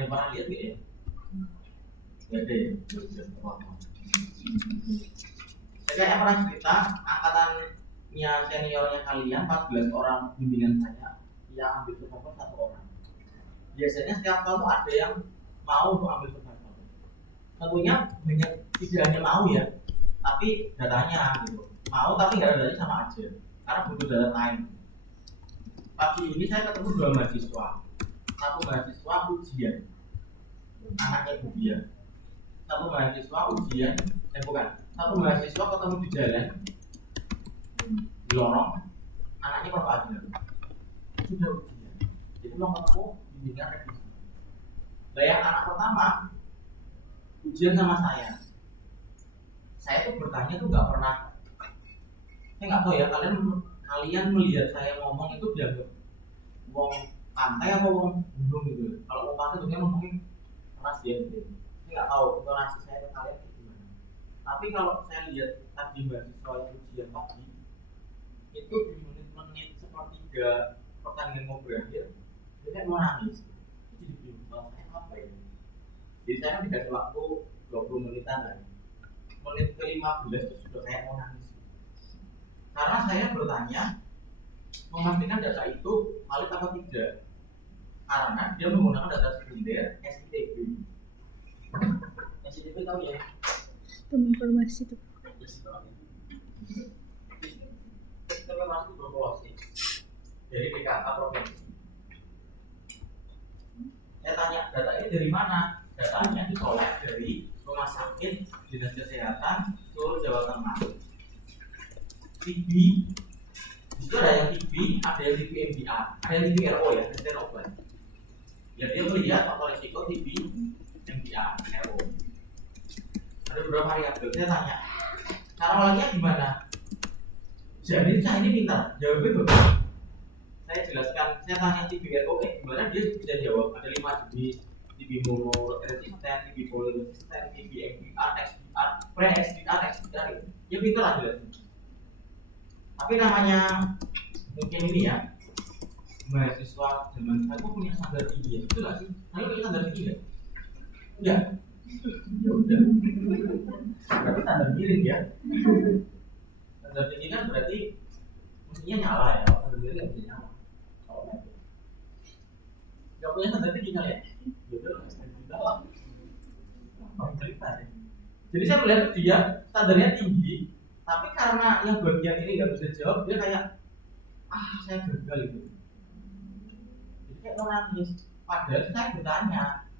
Ada yang pernah lihat nggak ya? Nggak ada ya? Saya pernah cerita angkatannya seniornya kalian 14 orang bimbingan saya yang ambil survival 1 orang. Biasanya setiap tahun ada yang mau untuk ambil survival. Tentunya tidak hanya mau ya, tapi datanya gitu. Mau tapi nggak ada datanya sama aja, karena butuh data lain. Pagi ini saya ketemu 2 mahasiswa. Satu mahasiswa ujian, anaknya Budia. Satu mahasiswa ujian, satu mahasiswa ketemu di jalan di lorong, anaknya Bapak Adil sudah ujian, jadi mau ketemu bimbingan revisi. Nah yang anak pertama ujian sama saya tuh bertanya tuh nggak pernah, saya nggak tahu ya kalian melihat saya ngomong itu dianggap ngomong pantai atau ngomong gunung gitu. Kalau ngomong pantai biasanya ngomongin keras ya gitu. Saya nggak tahu intonasi saya ke kalian gimana. Tapi kalau saya lihat tadi mahasiswa yang ujian pagi itu di menit-menit sepertiga pertandingan mau berakhir, dia mau nangis. Jadi bingung, saya apa ya? Jadi saya dikasih waktu 20 menitan kan. Menit ke-15 itu sudah saya mau nangis. Karena saya bertanya memastikan data itu valid atau tidak. Karena dia menggunakan data sekunder SITB. SITB tahu ya? Informasi itu. Sistem informasi berpolasi dari DKK provinsi. Saya tanya data ini dari mana? Datanya dikolek dari Rumah Sakit Dinas Kesehatan seluruh Jawa Tengah. TB, itu ada yang TB, ada yang TB MDR, ada yang TB RO ya, resisten obat. Ya dia melihat faktor risiko TB, MDR, RO. Ada beberapa variabel. Saya tanya, cara olahnya gimana? Jadi saya ini pintar, jawabnya betul. Saya jelaskan, saya tanya TB RO, gimana dia bisa jawab. Ada 5 jenis, TB monoresisten, TB poliresisten, TB MDR, XDR, pre-XDR, XDR. Dia pintar lah jelasnya. Tapi namanya mungkin ini ya, mahasiswa zaman sekarang kok punya standar tinggi ya, itu nggak sih? Kalian punya standar tinggi nggak? Enggak. Ya udah. Berarti standar miring ya. Standar tinggi kan berarti mestinya nyala ya. Kalau standar miring nggak bisa nyala. Kalau nggak punya standar tinggi kali ya? Ya udah lah, standar lah. Cerita ya. Jadi saya melihat dia standarnya tinggi. Tapi karena yang bagian ini nggak bisa jawab, dia kayak saya gagal gitu. Jadi kayak mau nangis. Padahal saya bertanya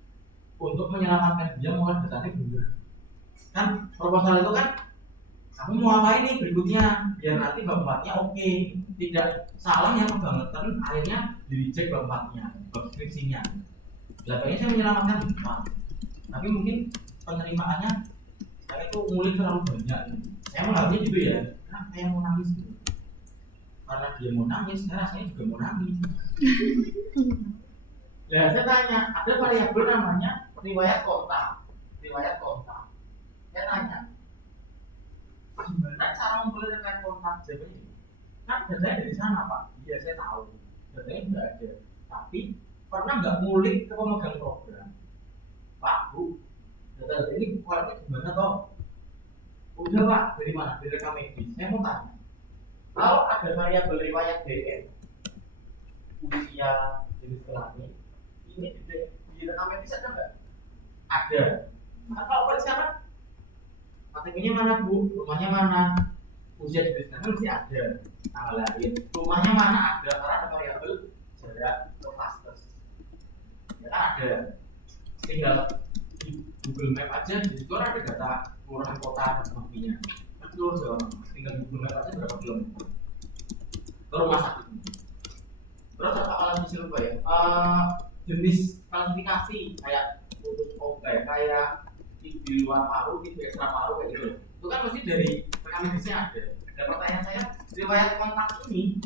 untuk menyelamatkan dia mau datanya bener. Kan proposal itu kan kamu mau apa ini berikutnya biar nanti bab 4-nya oke. Tidak salah yang kebangetan akhirnya di reject bab 4-nya, bab skripsinya. Belakangnya saya menyelamatkan Pak. Tapi mungkin penerimaannya saya itu ngulik terlalu banyak. Saya menganggapnya gitu ya, karena saya mau nangis gitu. Karena dia mau nangis, saya rasanya juga mau nangis. Ya saya tanya, ada variabel namanya riwayat kontak. Saya tanya, gimana cara memperoleh riwayat kontak? Jawabannya, kan datanya dari sana Pak. Iya saya tahu, datanya sudah ada. Tapi pernah nggak ngulik ke pemegang program? Pak, Bu, data ini kualitasnya gimana toh? Udah Pak, dari mana? Dari rekam medis. Saya mau tanya, kalau ada variabel riwayat DNA, usia, jenis kelamin, ini di rekam medis ada nggak? Ada. Nah, kalau periksa KTP-nya mana Bu? Rumahnya mana? Usia, jenis kelamin masih ada. Tanggal lahir. Rumahnya mana? Ada. Karena ada variabel jarak ke fastes. Ya kan ada. Tinggal di Google Map aja, di situ ada data kelurahan kota dan sebagainya. Kan seluruh Jawa Tengah. Tinggal di Google Map aja berapa kilometer ke rumah sakit. Terus apa alat visi lupa ya? Jenis klasifikasi kayak putus obat, kayak di luar paru, di ekstra paru kayak gitu. Itu kan mesti dari rekam medisnya ada. Dan pertanyaan saya, riwayat kontak ini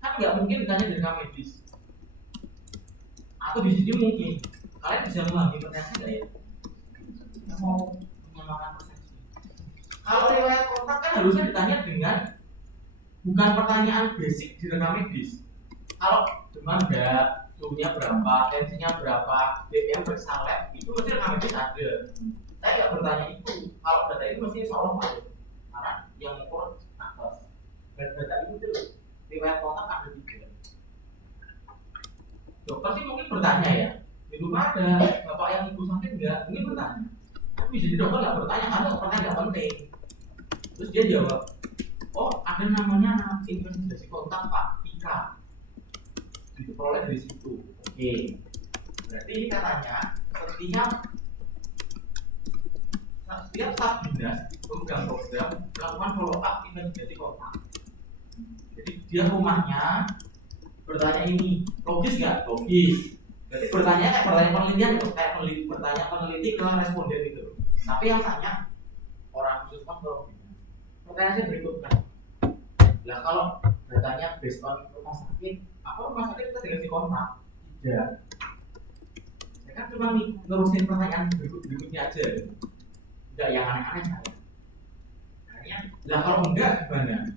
kan nggak mungkin ditanya dari rekam medis. Atau di sini mungkin kalian bisa memahami pertanyaan nggak ya? Kita mau menyamakan persepsi. Kalau riwayat kontak kan harusnya ditanya dengan bukan pertanyaan basic di rekam medis. Kalau demam enggak, suhunya berapa, tensinya berapa, BPM bersalep, itu mesti rekaman medis ada. Saya nggak bertanya itu, kalau data itu mesti seolah valid, karena yang mengukur atas. Dan data itu tuh riwayat kontak ada juga. Dokter sih mungkin bertanya ya, di rumah ada bapak yang ibu sakit nggak? Mungkin bertanya. Tapi jadi dokter nggak bertanya karena pertanyaan nggak penting. Terus dia jawab, oh ada namanya investigasi kontak Pak Ika. Diperoleh dari situ. Oke. Berarti ini katanya setiap staf dinas pemegang program melakukan follow up investigasi kontak. Jadi dia rumahnya bertanya ini logis nggak? Logis. Berarti bertanya kayak pertanyaan penelitian itu, kayak bertanya peneliti ke responden itu. Tapi yang tanya orang khusus kontrol. Pertanyaan saya berikutnya. Nah kalau datanya based on rumah sakit, apa rumah sakit kita dikasih kontak? Tidak. Saya kan cuma ngurusin pertanyaan berikutnya aja. Tidak yang aneh-aneh saya. Nah kalau enggak gimana?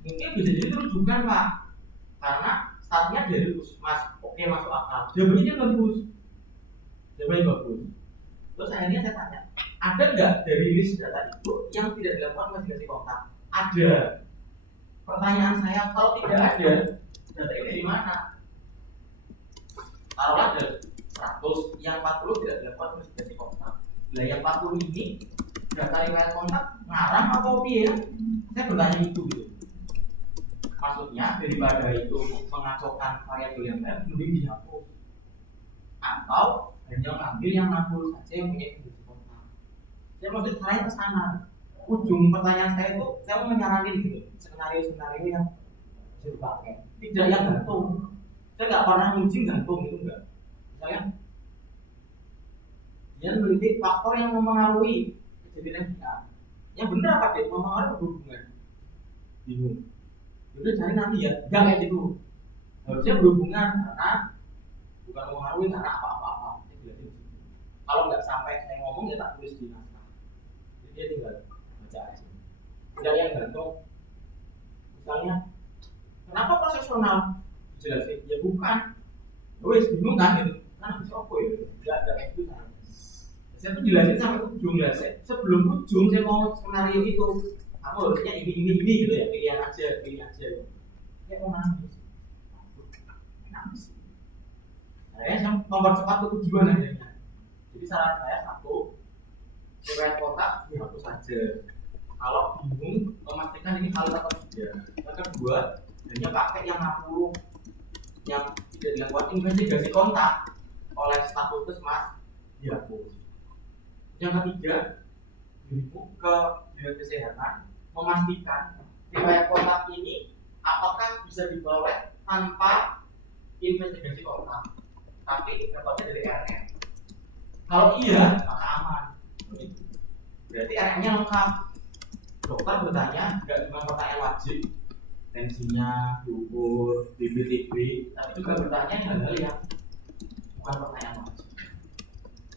Mungkin bisa jadi rujukan Pak. Karena startnya dari puskesmas, oke masuk akal. Jawabannya bagus. Terus akhirnya saya tanya, ada nggak dari list data itu yang tidak dilakukan investigasi kontak? Ada. Pertanyaan saya, kalau tidak ada, data ini di mana? Taruhlah ada 100, yang 40 tidak dilakukan investigasi kontak. Nah yang 40 ini data riwayat kontak ngarang atau ya? Saya bertanya itu gitu. Maksudnya daripada itu mengacaukan variabel yang lain, mending dihapus. Atau hanya ngambil yang 60 saja yang punya investigasi kontak. Saya maksud saya ke sana. Ujung pertanyaan saya itu, saya mau menyaranin gitu, skenario-skenario yang bisa dipakai. Tidak yang gantung. Saya nggak pernah nguji gantung itu enggak. Misalnya, dia meneliti faktor yang mempengaruhi kejadian kita. Yang benar apa deh? Mempengaruhi berhubungan. Bingung. Udah cari nanti ya, enggak kayak gitu. Harusnya berhubungan karena bukan mempengaruhi karena apa-apa. Kalau nggak sampai saya ngomong ya tak tulis di naskah. Jadi dia tinggal baca aja. Tidak yang gantung. Misalnya, kenapa prosesional? Jelasin, ya bukan. Wes bingung kan gitu. Nah, bisa apa ya? Enggak ada kayak gitu kan. Saya tuh jelasin sampai ujung ya. Sebelum ujung saya mau skenario itu. Kamu harusnya ini gitu ya. Pilih aja. Ya mau nangis. Saya mempercepat tujuan akhirnya. Jadi saran saya satu, riwayat kontak dihapus saja. Kalau bingung memastikan ini valid atau tidak. Yang kedua, hanya pakai yang 60 yang tidak dilakukan investigasi kontak oleh staf puskesmas dihapus. Yang ketiga, dirimu ke dinas kesehatan memastikan riwayat kontak ini apakah bisa diperoleh tanpa investigasi kontak, tapi dapatnya dari RN. Kalau iya, maka aman. Berarti RN-nya lengkap. Dokter bertanya, nggak cuma pertanyaan wajib, tensinya, diukur, BPTB, tapi juga bertanya hal-hal yang bukan pertanyaan wajib.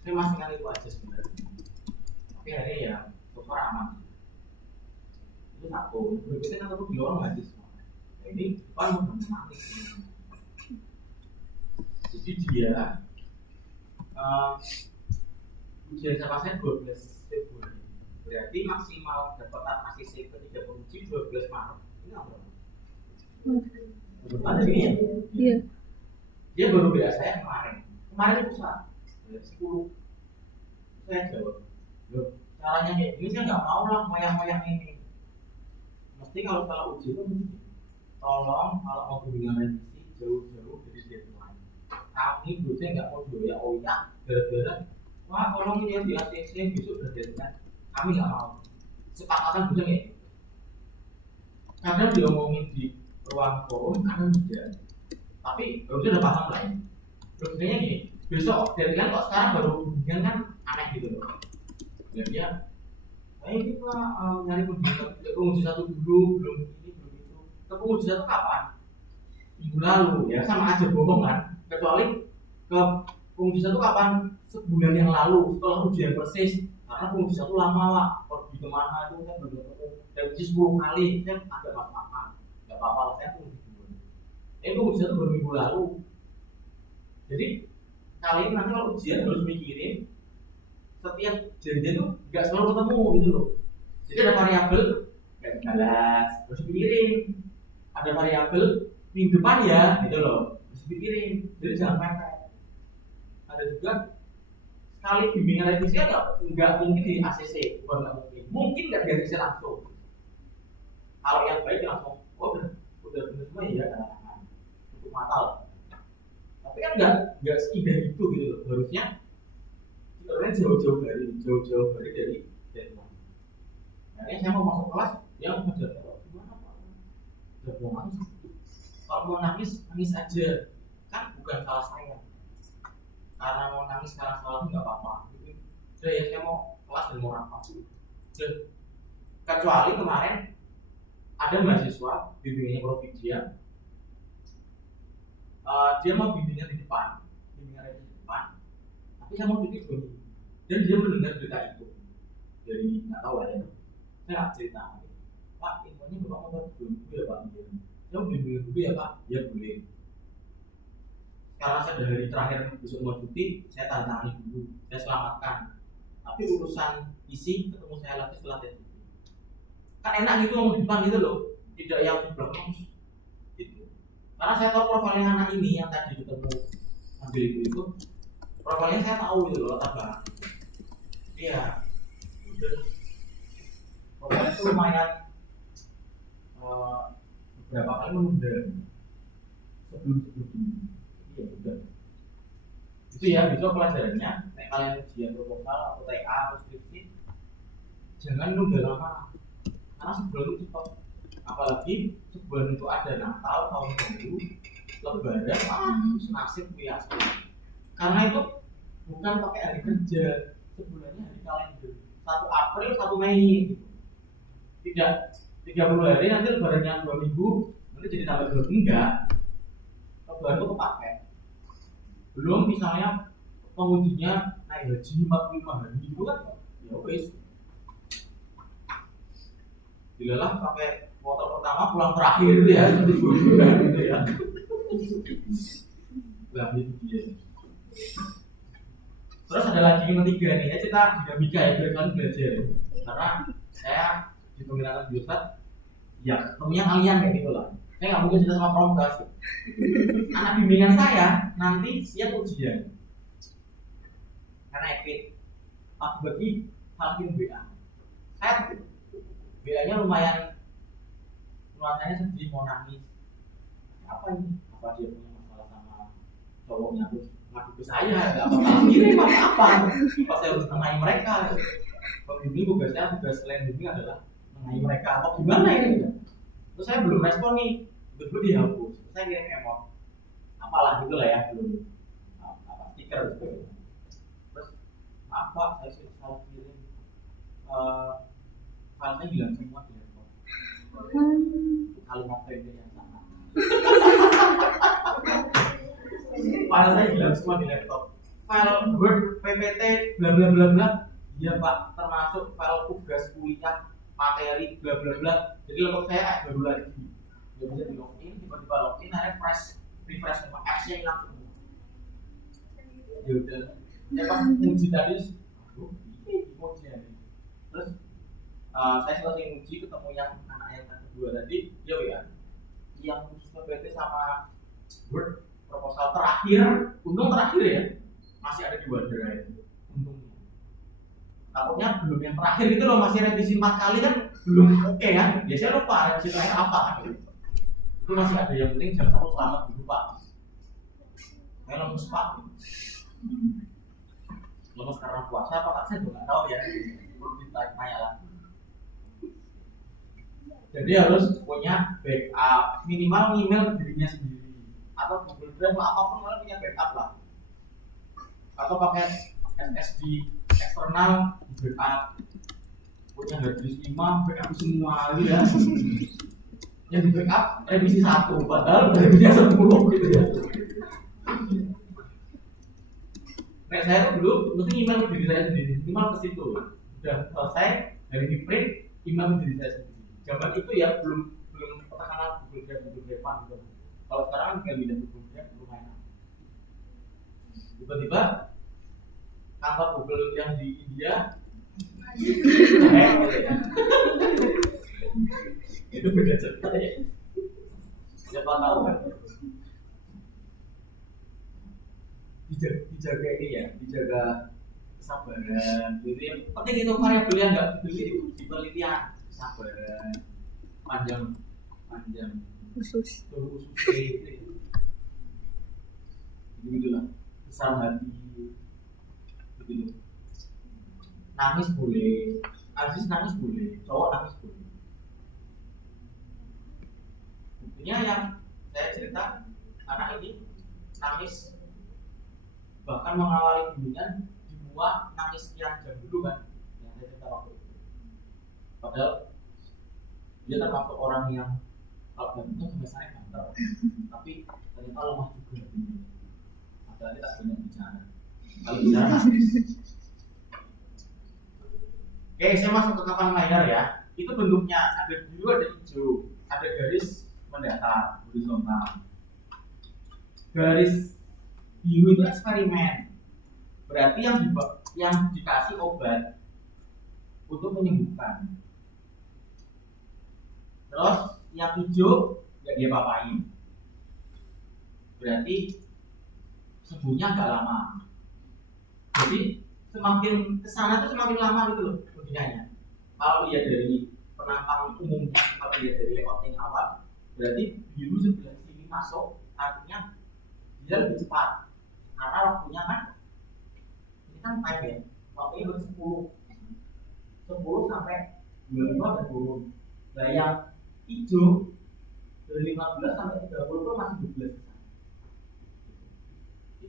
Ini masih kan itu aja sebenarnya. Tapi hari ya, dokter aman. Itu satu. Berikutnya kan tetap diorang wajib semua. Nah, ini bukan mati. Jadi dia ujian sama saya 12 Februari. Berarti maksimal dapat ACC ketiga penguji 12 Maret. Ini apa? Ada ini ya? Iya. Dia baru bela saya kemarin. Kemarin pusat 10. Saya jawab, loh caranya kayak gini saya nggak mau lah moyang-moyang ini. Mesti kalau uji itu tolong kalau mau bimbingan revisi jauh-jauh dari deadline. Kami dosen nggak mau doya gara-gara wah tolong ini yang di ACC besok udah deadline. Kami nggak mau. Sepakatan dosen ya. Kadang diomongin di ruang forum, kadang tidak. Tapi harusnya udah paham lah ya. Dosennya gini, besok deadline kok sekarang baru bimbingan kan aneh gitu loh. Dan dia, ini Pak nyari penguji satu dulu, belum ini, belum itu. Ke penguji satu kapan? Minggu lalu, ya sama aja bohong kan. Kecuali ke penguji satu kapan? Sebulan yang lalu, setelah ujian persis. Karena penguji satu lama lah, pergi kemana itu saya belum ketemu. Dan uji 10 kali, saya agak maaf-maafan. Gak apa-apa lah, saya penguji dulu. Penguji satu baru minggu lalu. Jadi kalian nanti kalau ujian harus mikirin setiap janjian tuh nggak selalu ketemu gitu loh. Jadi ada variabel nggak dibalas, harus dipikirin. Ada variabel minggu depan ya, gitu loh, harus dipikirin. Jadi jangan mepet. Ada juga sekali bimbingan revisi nggak mungkin di ACC, bukan nggak mungkin. Mungkin nggak di ACC langsung. Kalau yang baik langsung, oh udah benar semua ya katakan untuk mata lah. Tapi kan nggak seindah itu gitu loh. Harusnya kita kan jauh-jauh hari dari deadline. Makanya saya mau masuk kelas yang mengajar gimana Pak? Udah mau nangis. Kalau mau nangis aja. Kan bukan salah saya. Karena mau nangis karena salah nggak apa-apa. Udah ya saya mau kelas dan mau apa? Kecuali kemarin ada mahasiswa bimbingannya Prof. Dia mau bimbingan di depan, bimbingan di depan. Tapi saya mau cuti 2 minggu. Dan dia mendengar berita itu dari nggak tahu lah ya. Saya nggak cerita. Pak, infonya bapak mau 2 minggu ya Pak? Saya mau bimbingan dulu ya Pak? Ya boleh. Karena saya dari hari terakhir besok mau cuti, saya tanda tangani dulu, saya selamatkan. Tapi urusan isi ketemu saya lagi setelah saya cuti. Kan enak gitu ngomong di depan gitu loh, tidak yang di belakang gitu. Karena saya tahu profilnya anak ini yang tadi ketemu ambil itu profilnya saya tahu gitu loh, latar belakang. Iya, profilnya itu lumayan beberapa kali menunda sebelum iya udah. Itu ya besok pelajarannya, nek kalian ujian proposal atau TA atau skripsi, jangan nunda lama. Karena sebulan itu cepat, apalagi sebulan itu ada Natal, tahun baru, Lebaran, nasib biasa. Karena itu bukan pakai hari kerja, sebulannya hari kalender. 1 April, 1 Mei gitu. Tidak 30 hari nanti Lebarannya 2 minggu, nanti jadi tambah 2 enggak. Lebaran itu kepake. Belum misalnya pengujinya naik haji 45 hari itu kan ya wis. Dilalah pakai motor pertama pulang terakhir ya, gitu ya. Lah itu dia. Terus ada lagi yang ketiga nih, ya kita dinamika ya biar kalian belajar. Karena saya di peminatan biosat, ya temunya kalian kayak gitu lah. Saya nggak mungkin cerita sama promogas. Anak bimbingan saya nanti siap ujian. Karena equip, aku bagi salkin BA. Saya BA-nya lumayan nuansanya sedih, mau nangis. Apa ini? Apa dia punya masalah sama cowoknya terus ngadu ke saya? Gak apa-apa. Ini apa? Pas saya harus nengahi mereka. Pembimbing tugas selain bimbing adalah nengahi mereka. Apa gimana ini? Terus saya belum respon nih, betul dihapus. Saya kirim emot, apalah gitu lah ya, belum apa stiker gitu. Terus apa? Saya sudah salah kirim. Filenya hilang semua di laptop. Kalimat pendek yang sama. File saya hilang semua di laptop. File Word, PPT, bla bla bla bla. Iya Pak, termasuk file tugas kuliah, materi, bla bla bla. Jadi laptop saya baru lagi. Dia bisa di login, tiba-tiba login, refresh sama X-nya hilang semua. Ya udah. Saya pas nguji tadi, aduh, ini ujian. Terus saya selesai nguji ketemu yang anak yang kedua tadi, ya yang khusus PPT sama Word proposal terakhir, untung terakhir ya, masih ada di OneDrive. Untungnya. Takutnya belum yang terakhir itu loh, masih revisi 4 kali kan belum oke kan? Biasanya lupa revisi terakhir apa kan? Itu masih ada yang penting jam 1 selamat dulu Pak. Saya lemes Pak. Lemes karena puasa apa tak saya juga nggak tahu ya. Perlu ditanya lagi. Jadi harus punya backup, minimal email ke dirinya sendiri atau Google Drive lah, apapun kalian punya backup lah. Atau pakai SSD eksternal di backup, punya hard disk 5 backup semua gitu ya. Yang di backup revisi 1 padahal revisinya 10 gitu ya. Nah saya tuh dulu mesti email ke diri saya sendiri, minimal ke situ. Udah selesai dari di print, email ke diri saya sendiri. Zaman itu ya belum tekanan Google Drive gitu. Kalau sekarang kan tinggal pindah Google Drive lumayan. Tiba-tiba kantor Google yang di India gitu ya. Itu beda cerita ya. Siapa tahu kan? Dijaga ini ya, dijaga kesabaran. Jadi yang penting itu variabel yang nggak di penelitian, kesabaran, panjang Khusus. terus gitu lah, besar hati, begitu. Nangis boleh, artis nangis boleh, cowok nangis boleh. Buktinya yang saya cerita, anak ini nangis, bahkan mengawali bimbingan dimuat nangis sekian jam dulu kan, yang saya cerita waktu itu. Padahal dia termasuk orang yang kalau bantu kebiasaannya banter, tapi ternyata lemah juga. Padahal dia tak banyak bicara. Kalau bicara nangis. Oke, saya masuk ke kapan layar ya. Itu bentuknya ada biru, ada hijau, ada garis mendatar, horizontal. Garis biru itu eksperimen. Berarti yang dikasih obat untuk menyembuhkan. Terus yang hijau nggak dia papain. Berarti sembuhnya agak lama. Jadi semakin kesana tuh semakin lama gitu loh pembinaannya. Kalau dia dari penampang umumnya, kalau dia dari layouting awal, berarti biru sebelah sini masuk, artinya dia lebih cepat. Karena waktunya kan, ini kan time ya, waktunya baru 10 sampai 25 dan turun. Nah yang hijau dari 15 sampai 30 itu masih 12.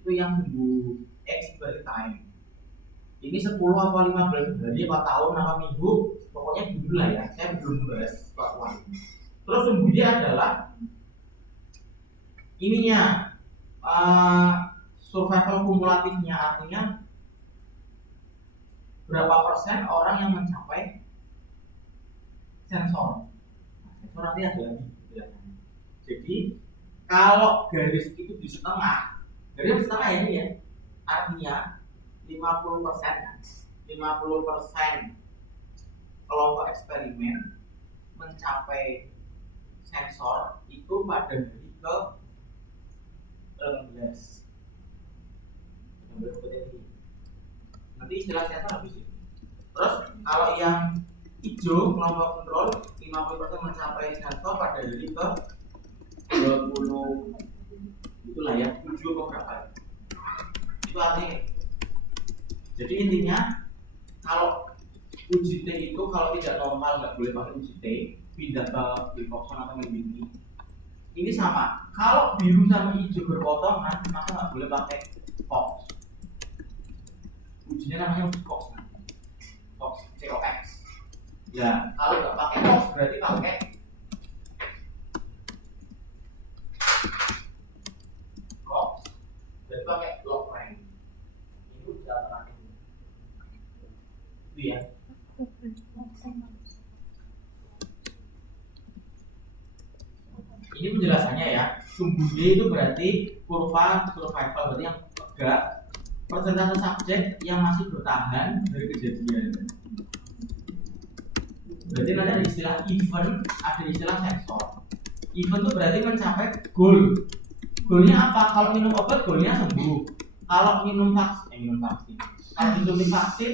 Itu yang sembuh expiry time. Ini 10 apa 15 hari, apa tahun, apa minggu, pokoknya dulu lah ya. Saya belum bahas waktu. Terus sembuhnya adalah ininya survival kumulatifnya, artinya berapa persen orang yang mencapai sensor. Sensor nanti ada lagi. Jadi kalau garis itu di setengah, garis setengah ya ini ya, artinya 50% kelompok eksperimen mencapai sensor itu pada hari ke 18. Nanti istilah sensor habis itu. Terus kalau yang hijau kelompok kontrol 50% mencapai sensor pada hari ke 20, itulah ya, 7 atau berapa. Itu artinya. Jadi intinya kalau uji T itu kalau tidak normal nggak boleh pakai uji T, pindah ke Wilcoxon atau Mendini. Ini sama. Kalau biru sama hijau berpotongan, maka nggak boleh pakai Cox. Ujinya namanya uji Cox. Cox, COX. Ya, kalau nggak pakai Cox berarti pakai Cox. Berarti pakai log rank. Itu uji alternatif. Itu ya. Ini penjelasannya ya. Sumbunya itu berarti kurva survival, berarti yang tegak, persentase subjek yang masih bertahan dari kejadian. Berarti nanti ada istilah event, ada istilah sensor. Event itu berarti mencapai goal. Goalnya apa? Kalau minum obat goalnya sembuh. Kalau minum vaksin. Kalau disuntik vaksin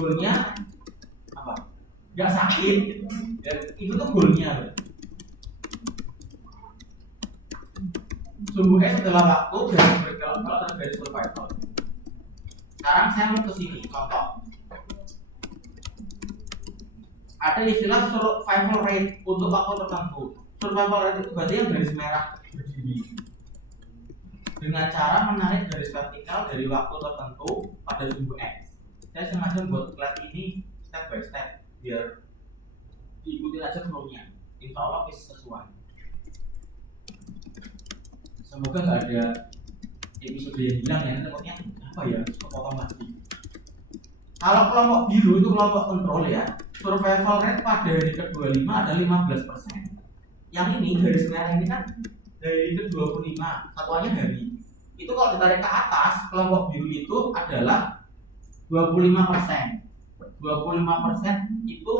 goalnya apa? Gak sakit gitu. Dan itu tuh goalnya. Sembuhnya setelah waktu dan berkala dari survival. Sekarang saya mau ke sini contoh. Ada istilah survival rate untuk waktu tertentu. Survival rate itu berarti yang garis merah berdiri. Dengan cara menarik garis vertikal dari waktu tertentu pada sumbu X. Saya sengaja buat slide ini step by step biar diikuti aja flow-nya. Insya Allah bisa sesuai. Semoga nggak ada episode yang hilang ya, takutnya apa ya, kepotong lagi. Kalau kelompok biru itu kelompok kontrol ya, survival rate pada hari ke-25 ada 15%. Yang ini garis merah ini kan dari ke-25, satuannya hari. itu kalau ditarik ke atas, kelompok biru itu adalah 25%. 25% itu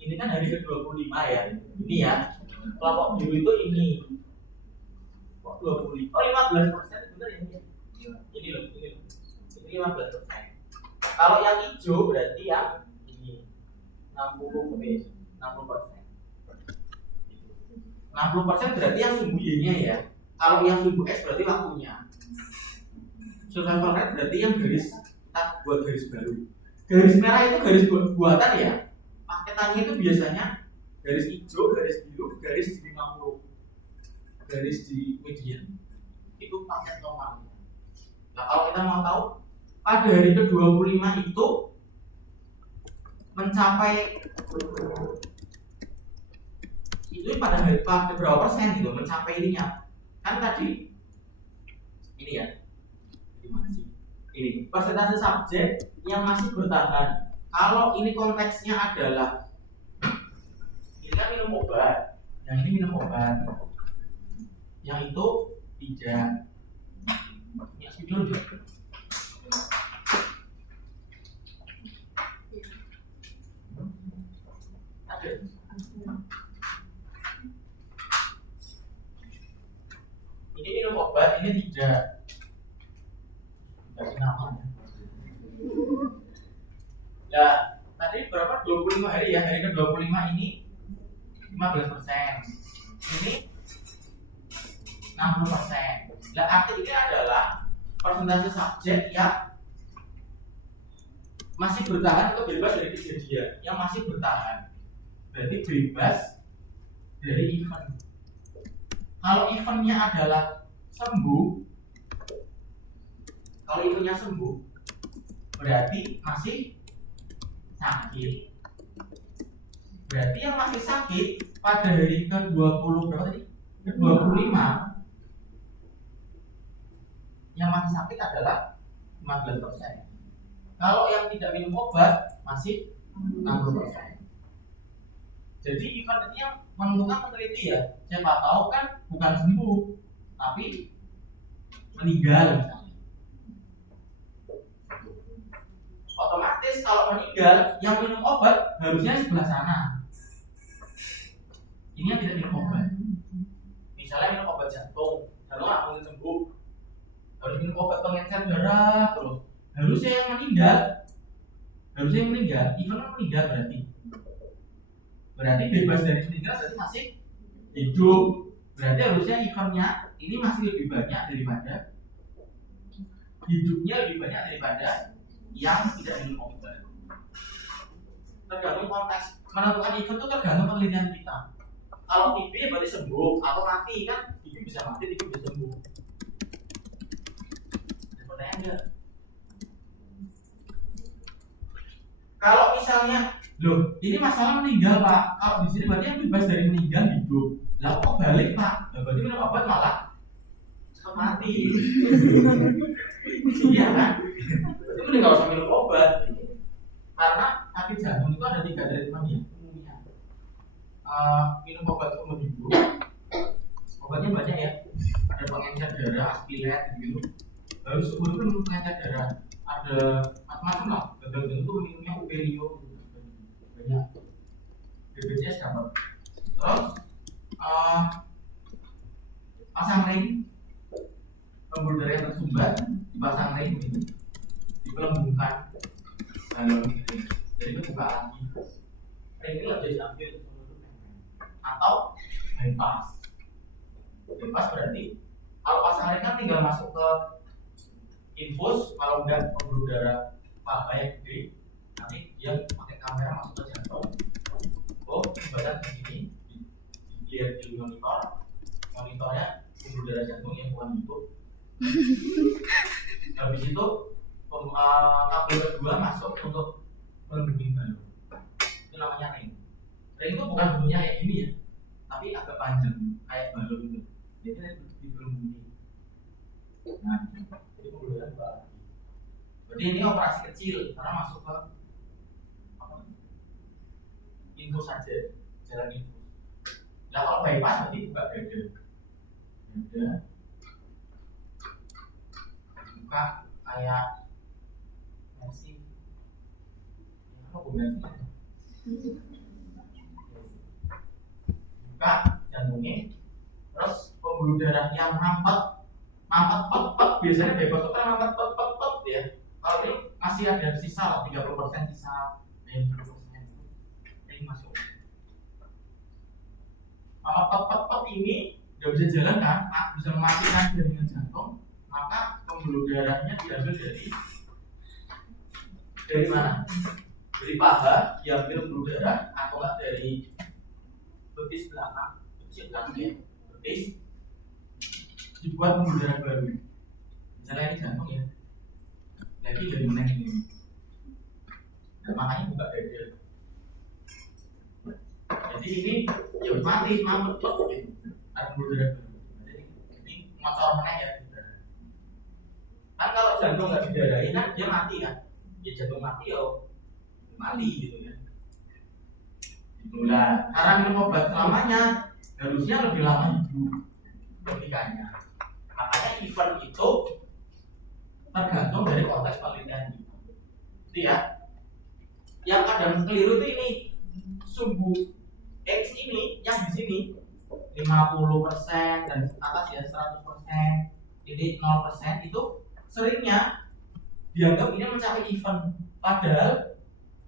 ini kan hari ke-25 ya. Ini ya. Kelompok biru itu ini. Kok 25? Oh, 15% benar ya ini. Ini loh, ini loh. Ini 15%. Kalau yang hijau berarti yang ini 60%. 60% berarti yang sumbu Y-nya ya. Kalau yang sumbu S berarti waktunya. Survival rate berarti yang garis kita buat garis baru. Garis merah itu garis buatan ya. Paketannya itu biasanya garis hijau, garis biru, garis di 50, garis di median. Itu paket normalnya. Nah kalau kita mau tahu pada hari ke-25 itu mencapai itu pada berapa persen gitu mencapai ininya kan tadi ini ya gimana sih ini persentase subjek yang masih bertahan. Kalau ini konteksnya adalah ini kan minum obat, yang ini minum obat, yang itu tidak. Ya dulu ada. Ini minum obat, ini tidak. Kasih namanya. Ya, tadi berapa? 25 hari ya. Hari ke-25 ini 15%. Ini 60%. Nah, arti ini adalah persentase subjek yang masih bertahan atau bebas dari kejadian. Yang masih bertahan berarti bebas dari event. Kalau eventnya adalah sembuh, kalau eventnya sembuh berarti masih sakit. Berarti yang masih sakit pada hari ke-20 berapa tadi? Ke-25 yang masih sakit adalah 15%. Kalau yang tidak minum obat masih 60%. Jadi event ini yang menentukan peneliti ya. Siapa tahu kan bukan sembuh, tapi meninggal misalnya. Otomatis kalau meninggal yang minum obat harusnya sebelah sana. Ini yang tidak minum obat. Misalnya minum obat jantung, lalu nggak mungkin sembuh. Harus minum obat pengencer darah terus. Harusnya yang meninggal, event meninggal berarti bebas dari meninggal berarti masih hidup. Berarti harusnya eventnya ini masih lebih banyak daripada hidupnya, lebih banyak daripada yang tidak minum obat. Tergantung konteks menentukan event itu tergantung penelitian kita. Kalau TB berarti sembuh atau mati kan? TB bisa mati, TB bisa sembuh. Ada pertanyaan nggak? Kalau misalnya, loh, ini masalah meninggal pak. Kalau di sini berarti yang bebas dari meninggal hidup. Lah kok balik pak? Lah berarti minum obat malah cepat mati. Iya kan? Itu nggak usah minum obat. Karena sakit jantung itu ada 3 treatment ya umumnya. Minum obat umum hidup. Obatnya banyak ya. Ada pengencer darah, aspirin gitu. Lalu seumur itu minum pengencer darah. Ada macam-macam lah. Gagal jantung minumnya Uperio gitu. Banyak. BPJS dapat. Terus pasang ring, pembuluh darah yang tersumbat dipasang ring gitu, dipelembungkan, lalu jadi itu buka lagi. Ring ini harus diambil atau bypass. Bypass berarti kalau pasang ring kan tinggal masuk ke infus, kalau enggak pembuluh darah paha yang gede, nanti dia pakai kamera masuk ke jantung. Oh, badan begini, dilihat di monitornya pembuluh darah jantung yang bukan hidup. Habis itu kabel kedua masuk untuk melembungin balon. Itu namanya ring. Ring itu bukan bentuknya kayak gini ya, tapi agak panjang kayak balon itu. Jadi dibelembungin. Nah, jadi pembuluh darah dua lagi. Berarti ini operasi kecil karena masuk ke infus saja, jalan infus. Nah kalau bypass berarti buka dada dada, buka kayak Messi, apa Messi? Buka jantungnya, terus pembuluh darah yang mampet, biasanya bebas itu kan mampet ya. Kalau ini masih ada sisa 30% sisa, 30% ini masuk. Kalau ini nggak bisa jalan kan, bisa mematikan jaringan jantung, maka pembuluh darahnya diambil dari mana? Dari paha, diambil pembuluh darah, atau enggak dari betis belakang, betis, dibuat pembuluh darah baru. Misalnya ini jantung ya, lagi dari mana ini? Dan makanya buka dada. Jadi ini ya mati, mampet gitu. Ada pembuluh darah baru. Jadi motor mana ya? Kan kalau jantung nggak didarahi kan dia mati kan? Ya jantung mati mati gitu ya. Itulah karena minum obat selamanya harusnya lebih lama hidup logikanya. Makanya event itu tergantung dari konteks penelitian itu. Itu ya. Yang kadang keliru itu ini sumbu X ini yang di sini 50% dan atas ya 100%, ini 0% itu seringnya dianggap ini mencapai event, padahal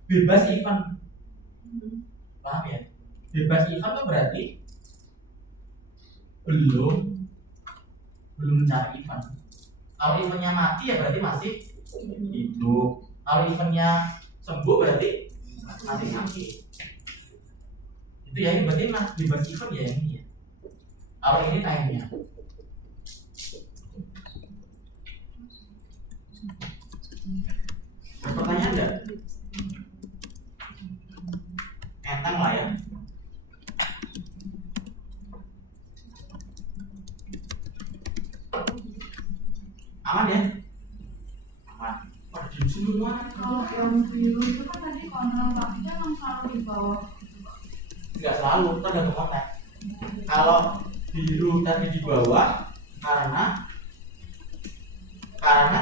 bebas event. Paham ya? Bebas event itu berarti belum mencapai event. Kalau eventnya mati ya berarti masih hidup. Kalau eventnya sembuh berarti masih sakit. Itu ya, yang berarti bebas event ya ini ya. Kalau ini time-nya. Pertanyaan enggak? Enteng lah ya. Aman ya? Aman. Pada di semua. Kalau yang biru itu kan tadi kontrol kakinya memang selalu di bawah. Enggak selalu, tergantung konteks. Kalau biru tadi di bawah karena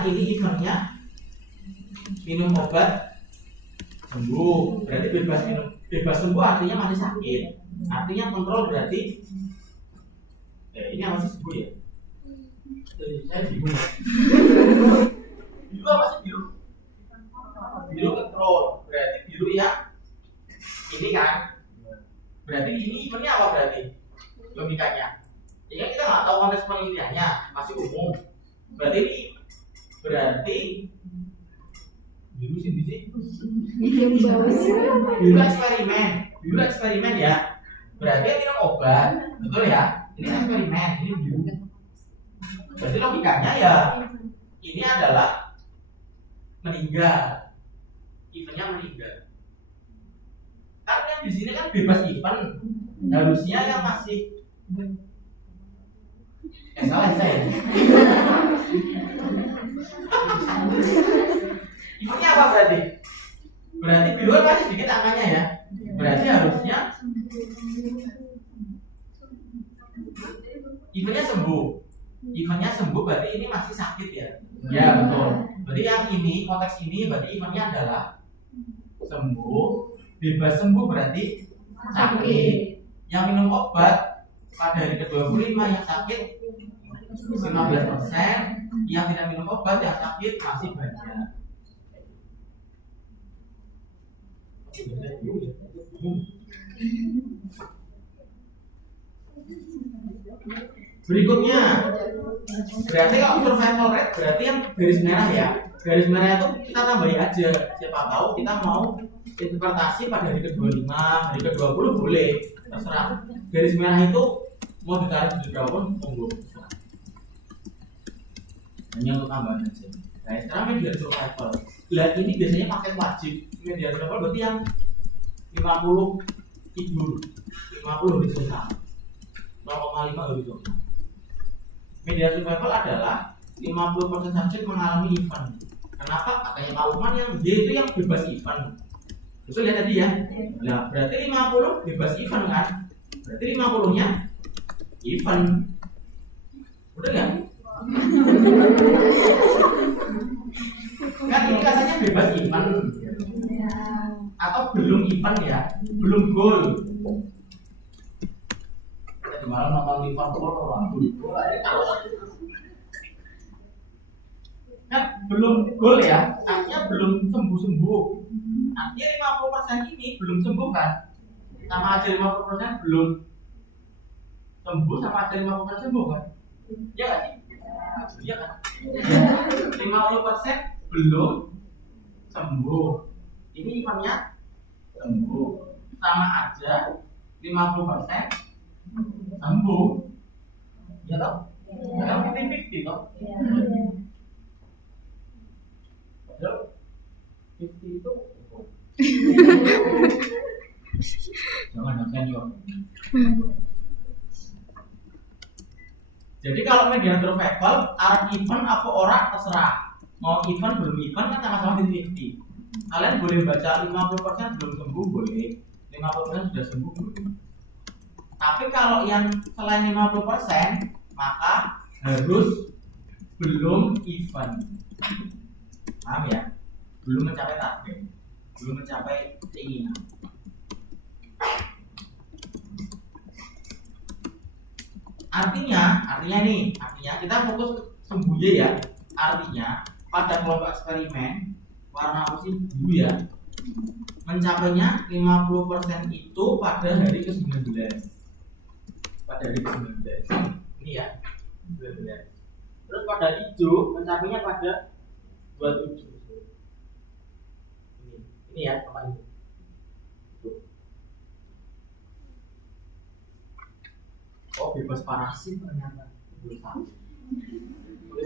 ini eventnya minum obat sembuh, berarti bebas sembuh artinya masih sakit, artinya kontrol berarti ini apa sih sembuh ya? Saya bingung ya. Biru apa sih biru? Biru kontrol, berarti biru ya ini kan, berarti ini eventnya apa berarti logikanya? Ya kita nggak tahu konteks penelitiannya, masih umum. Berarti biru sih biru eksperimen ya. Berarti minum obat, betul ya? Ini eksperimen, ini biru. Berarti logikanya ya ini adalah meninggal, eventnya meninggal. Kan yang di sini kan bebas event, harusnya yang masih salah saya. Eventnya apa berarti? Berarti biru kan masih sedikit angkanya ya. Berarti harusnya eventnya sembuh. Eventnya sembuh berarti ini masih sakit ya. Ya betul. Berarti yang ini konteks ini berarti eventnya adalah sembuh. Bebas sembuh berarti sakit. Yang minum obat pada hari ke-25 yang sakit 15%, yang tidak minum obat yang sakit masih banyak. Berikutnya, berarti kalau survival rate berarti yang garis merah ya. Garis merah itu kita tambahin aja. Siapa tahu kita mau interpretasi pada hari ke-25, hari ke-20 boleh, terserah. Garis merah itu mau ditarik di berapa pun monggo. Hanya untuk tambahan aja. Nah, sekarang media survival. Lihat ini biasanya paket wajib. Media survival berarti yang 50 tidur, 50 horizontal, 0,5 horizontal. Media survival adalah 50% subjek mengalami event. Kenapa? Katanya Pak Uman yang Y itu yang bebas event. Betul ya tadi ya? Nah, berarti 50 bebas event kan? Berarti 50-nya event. Udah nggak? Kan ini katanya bebas event atau belum event ya, belum gol. Tadi malam nonton Liverpool orang gol aja kalah. Kan belum gol ya, artinya belum sembuh-sembuh. Artinya 50% ini belum sembuh kan? Sama aja 50% belum sembuh, sama aja 50% sembuh kan? Iya nggak sih? Iya kan? 50% belum sembuh. Ini eventnya sembuh. Sama aja 50% sembuh. Ya toh? Kan 50-50 toh? Padahal 50 itu jangan yang senior. Jadi kalau media survival arah event apa orang terserah. Mau event belum event kan sama-sama 50-50. Kalian boleh baca 50% belum sembuh boleh, 50% sudah sembuh boleh. Tapi kalau yang selain 50% maka harus belum event. Paham ya? Belum mencapai target, belum mencapai keinginan. Artinya kita fokus ke sembuhnya ya. Artinya pada kelompok eksperimen warna apa sih dulu ya, mencapainya 50% itu pada hari ke-19. Pada hari ke-19 ini ya 19. Terus pada hijau mencapainya pada 27. Ini ya apa ini? Oh bebas parasit ternyata. Boleh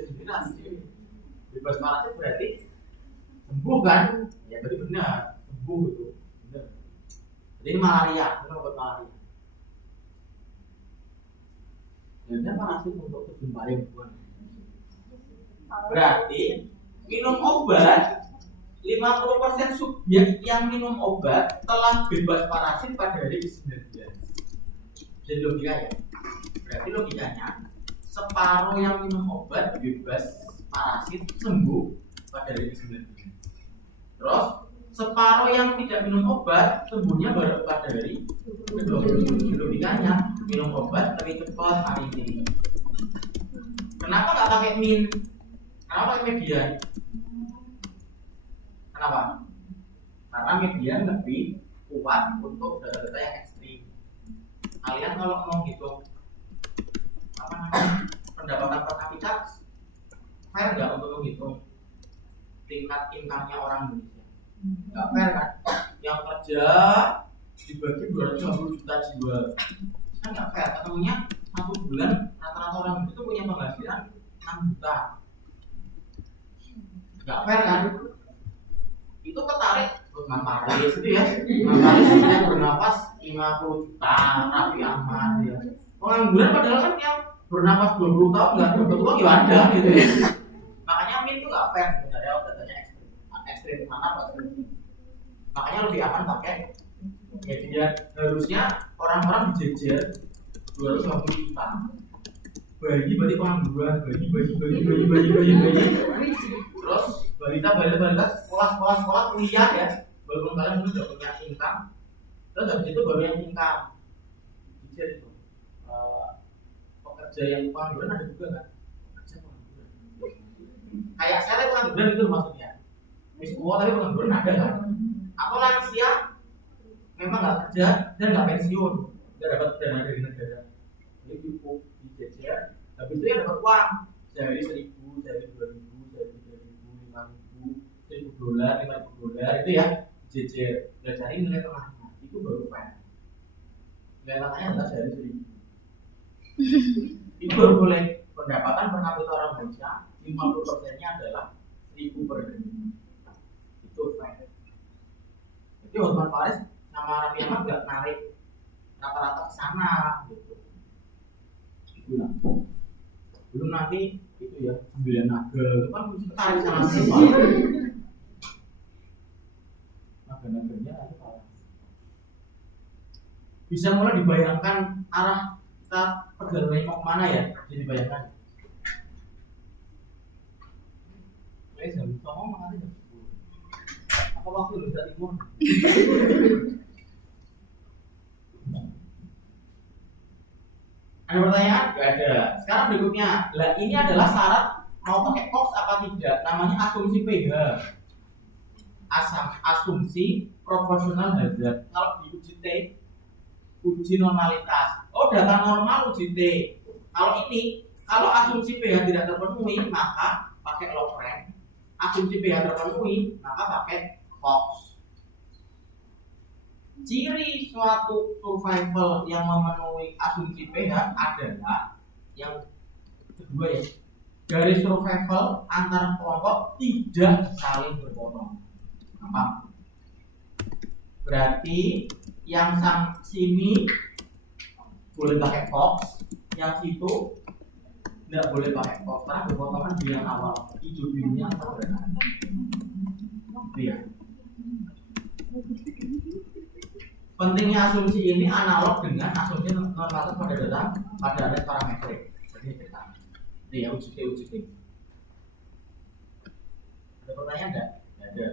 dijelaskan. Bebas parasit berarti sembuh kan? Ya berarti benar sembuh itu. Benar. Jadi ini malaria, benar obat malaria. Jadi parasit untuk kesembuhan bukan? Berarti minum obat 50% subjek yang minum obat telah bebas parasit pada hari ke-19. Jadi logikanya, berarti logikanya separuh yang minum obat bebas parasit sembuh pada hari ke-19. Terus separuh yang tidak minum obat sembuhnya baru pada hari ke-27. Logikanya minum obat lebih cepat hari ini. Kenapa nggak pakai min? Kenapa pakai median? Kenapa? Karena median lebih kuat untuk data-data yang ekstrim. Kalian kalau mau hitung apa namanya pendapatan per kapita, fair nggak untuk menghitung tingkat income-nya orang Indonesia? Nggak fair kan? Yang kerja dibagi 250 juta jiwa, kan nggak fair. Ketemunya satu bulan rata-rata orang itu punya penghasilan 6 juta, nggak fair kan? Itu ketarik Hotman Paris itu ya, Hotman Paris yang bernafas 50 juta, Raffi Ahmad ya. Pengangguran padahal kan yang bernafas 20 tahun nggak dapat uang ya ada gitu ya. Makanya min itu nggak fair sebenarnya, datanya ekstrim mana pak? Makanya lebih aman pakai media. Harusnya orang-orang dijejer 250 juta. Bagi pengangguran, bagi. Terus balita sekolah kuliah ya, walaupun kalian sudah punya income. Terus habis itu baru yang income dijejer itu. Pekerja yang pengangguran ada juga kan? Pekerja pengangguran. Kayak saya pengangguran itu maksudnya. Misalnya tapi pengangguran ada kan? Apa lansia memang nggak kerja dan nggak pensiun, nggak dapat dana dari negara. Jadi cukup dijejer. Habis itu ya dapat uang sehari 1.000, sehari 2.000, sehari 3.000, 5.000, $1.000 itu ya dijejer. Dan cari nilai tengahnya itu baru fair. Nilai tengahnya adalah sehari 1.000. Itu baru boleh. Pendapatan per kapita orang Indonesia 50%-nya adalah 1.000 per hari. Itu fair. Jadi Hotman Paris sama Raffi Ahmad nggak narik rata-rata ke sana gitu. Itulah. Belum nanti itu ya 9 naga itu kan tarik sana semua. Naga-naganya itu salah. Bisa mulai dibayangkan arah kita perjalanan mau kemana ya? Jadi dibayangkan. jam 9 makan jam 10. Apa waktu lu bisa timur? Ada pertanyaan? Gak ada. Sekarang berikutnya, lah ini adalah syarat mau pakai box apa tidak. Namanya asumsi PH. Asumsi proporsional hazard. Kalau di uji T, uji normalitas. Oh, data normal uji T. Kalau asumsi PH tidak terpenuhi, maka pakai log rank. Asumsi PH terpenuhi, maka pakai box. Ciri suatu survival yang memenuhi asumsi PH adalah yang kedua ya, dari survival antar kelompok tidak saling berpotong. Apa? Berarti yang sini boleh pakai box, yang situ tidak boleh pakai box karena berpotongan di yang awal hijau birunya atau berenang. Iya. Pentingnya asumsi ini analog dengan asumsi normalitas pada data parametrik. Jadi kita ya uji T. Ada pertanyaan enggak? Enggak ada.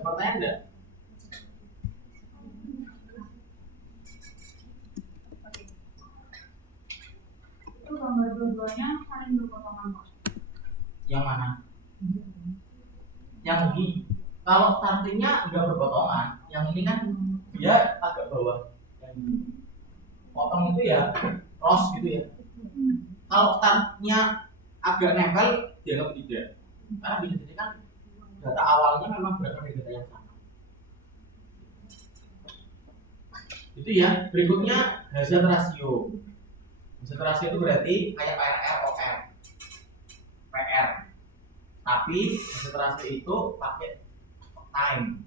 Pertanyaan enggak? Itu gambar dua-duanya saling berpotongan kok. Yang mana? Yang ini. Kalau startingnya enggak berpotongan, yang ini kan dia agak bawah. Yang potong itu ya cross gitu ya. Kalau startnya agak nempel, dianggap tidak. Karena bisa jadi kan data awalnya memang berasal dari data yang sama. Itu ya. Berikutnya hazard ratio. Hazard ratio itu berarti kayak PRR, OR, PR. Tapi hazard ratio itu pakai time.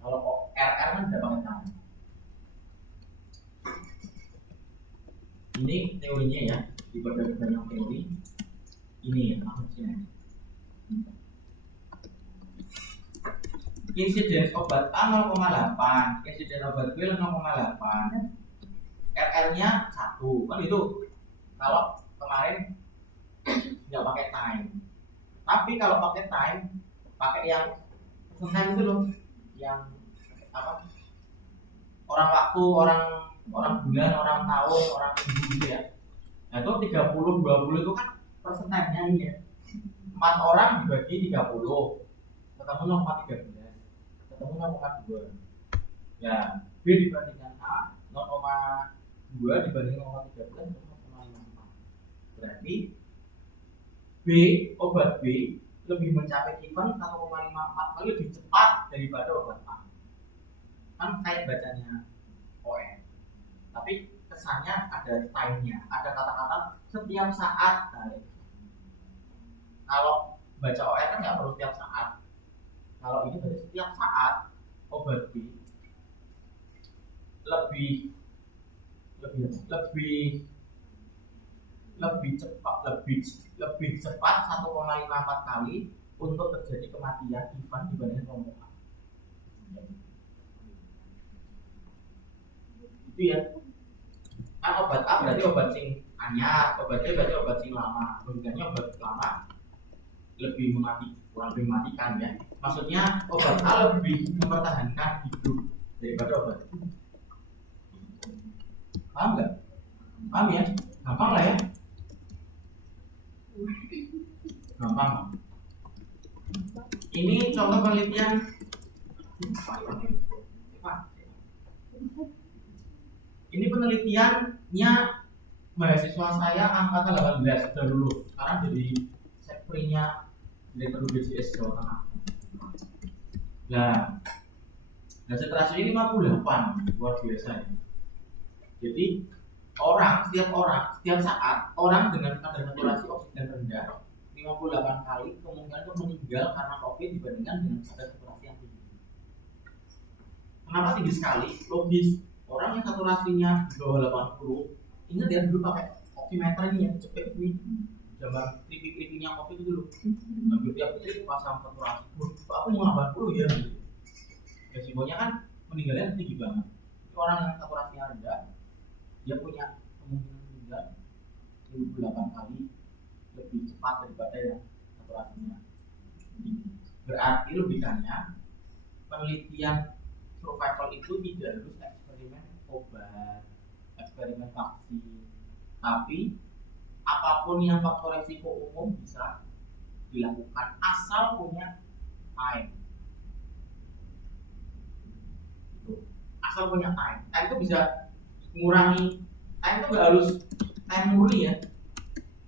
Kalau RR kan tidak pakai time. Ini teorinya ya, di banyak teori. Ini ya maksudnya. Insiden obat A 0,8, insiden obat B 0,8, RR-nya 1, kan itu kalau kemarin nggak pakai time. Tapi kalau pakai time, pakai yang time itu loh, yang apa? Orang waktu, orang bulan, orang tahun, orang minggu gitu ya. Nah itu 30, 20 itu kan persentasenya ini ya. 4 orang dibagi 30, ketemu 0,13. Ketemu 0,2. Ya, B dibandingkan A 0,2 dibanding 0,13 0,54. Berarti B, obat B lebih mencapai event 1,54 kali lebih cepat daripada obat A. Kan kayak bacanya OR. Tapi kesannya ada time-nya, ada kata-kata setiap saat. Nah, kalau baca OR kan nggak perlu setiap saat. Kalau ini berarti setiap saat obat B lebih lebih cepat 1,54 kali untuk terjadi kematian infan dibanding kelompok A. Itu ya. Kan obat A berarti obat sing anyar, obat B berarti obat sing lama. Logikanya obat lama lebih kurang lebih mematikan ya. Maksudnya obat A lebih mempertahankan hidup daripada obat B. Paham nggak? Paham ya? Gampang lah ya. Gampang. Ini contoh penelitian. Ini penelitiannya mahasiswa saya angkatan 18 sudah lulus. Sekarang jadi sekprinya Direktur BPJS Jawa Tengah. Nah, konsentrasi ini 58, luar biasa ya. Jadi setiap saat orang dengan kadar saturasi oksigen rendah 58 kali kemungkinan untuk meninggal karena COVID dibandingkan dengan kadar saturasi yang tinggi. Kenapa tinggi sekali? Logis. Orang yang saturasinya di bawah 80, ingat ya dulu pakai oximeter ini yang cepet ini, zaman tripik-tripiknya COVID itu loh. Hampir tiap trip pasang saturasi. Aku mau 80 ya. Resikonya kan meninggalnya tinggi banget. Orang yang saturasinya rendah, dia punya kemungkinan meninggal 28 kali lebih cepat daripada yang saturasinya tinggi. Berarti logikanya penelitian survival itu tidak harus eksperimen obat, eksperimen vaksin, tapi apapun yang faktor resiko umum bisa dilakukan asal punya time. Asal punya time itu bisa mengurangi. Time itu nggak harus time murni ya.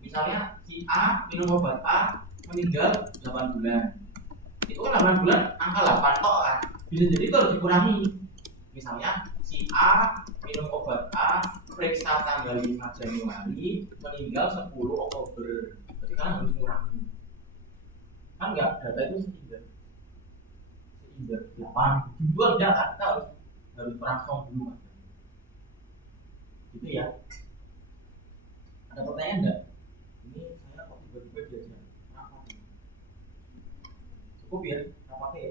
Misalnya si A minum obat A meninggal 8 bulan. Itu kan 8 bulan angka 8 tok kan. Bisa jadi itu harus dikurangi. Misalnya si A minum obat A periksa tanggal 5 Januari meninggal 10 Oktober. Berarti kalian harus mengurangi. Kan enggak, data itu seindah 8 jual enggak kan, kita harus transform dulu kan. Gitu ya. Ada pertanyaan enggak? Ini saya kok tiba-tiba diajak rapat. Cukup ya, rapatnya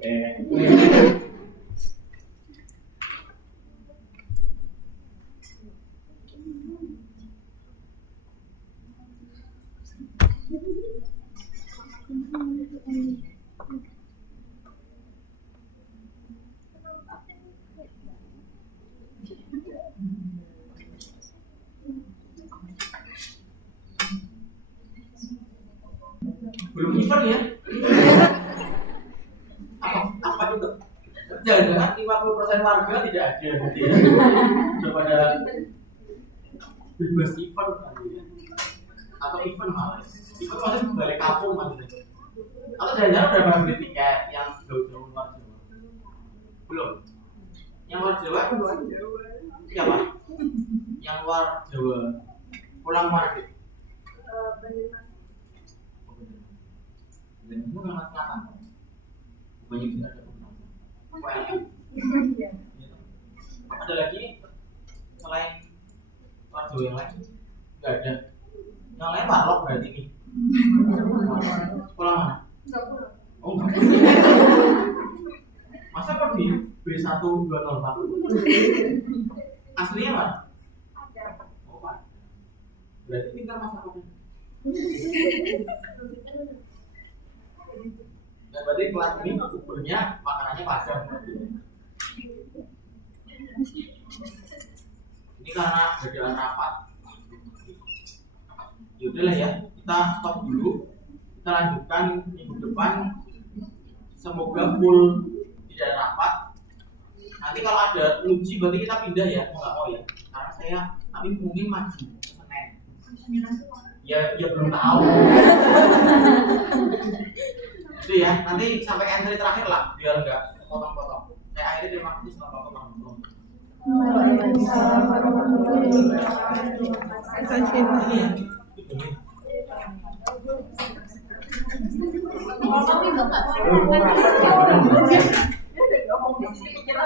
belum event ya? apa juga? Jangan-jangan 50% warga tidak ada gitu ya. Coba ada bebas event atau event malah. Event maksudnya balik kampung maksudnya. Atau jangan-jangan udah pernah beli tiket yang jauh-jauh luar Jawa? Belum? Yang luar Jawa? Siapa? Yang luar Jawa pulang mana sih? Dan itu memang selatan. Bukannya bisa ada ULM. Ada lagi selain luar Jawa yang lain? Enggak ada. Yang lain warlock berarti nih. Sekolah mana? Oh enggak. Masa kok di B1204? Aslinya mana? Oh Pak. Berarti tinggal masa apa? Dan berarti kelas ini sumbernya makanannya pasar. Ini karena berjalan rapat. Yaudahlah ya, kita stop dulu. Kita lanjutkan minggu depan. Semoga full tidak ada rapat. Nanti kalau ada uji berarti kita pindah ya, mau nggak mau ya. Karena saya tapi mungkin maju Senin. Ya belum tahu. Itu ya, nanti sampai entry terakhir lah, biar nggak potong-potong. Saya akhirnya terima kasih sama Bapak. Waalaikumsalam.